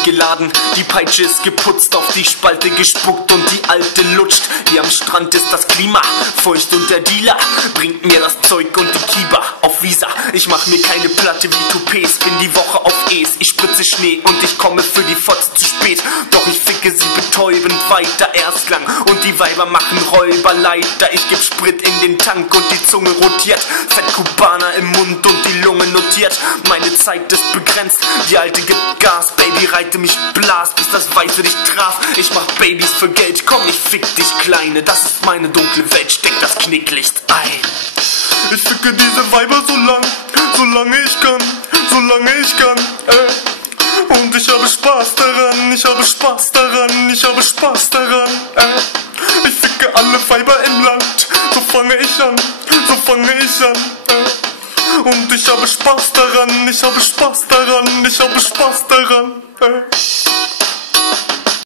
sind geladen, die Peitsche ist geputzt, auf die Spalte gespuckt und die alte lutscht. Hier am Strand ist das Klima feucht und der Dealer bringt mir das Zeug und die Kiba auf Visa. Ich mach mir keine Platte wie Toupets, bin die Woche auf Es. Ich spritze Schnee und ich komme für die Fotze zu spät. Doch ich ficke sie betäubend weiter erstlang und die Weiber machen Räuberleiter. Ich geb Sprit in den Tank und die Zunge rotiert, Fett Kubaner im Mund und die Lunge notiert. Meine Zeit ist begrenzt, die Alte gibt Gas. Baby, reite mich, blas, bis das Weiße dich traf. Ich mach Babys für Geld, komm, ich fick dich, Kleine. Das ist meine dunkle Welt, steck das Knicklicht ein. Ich ficke diese Weiber solange ich kann, Und ich habe Spaß daran, ich habe Spaß daran. Ich ficke alle Weiber im Land, so fange ich an. Und ich habe Spaß daran,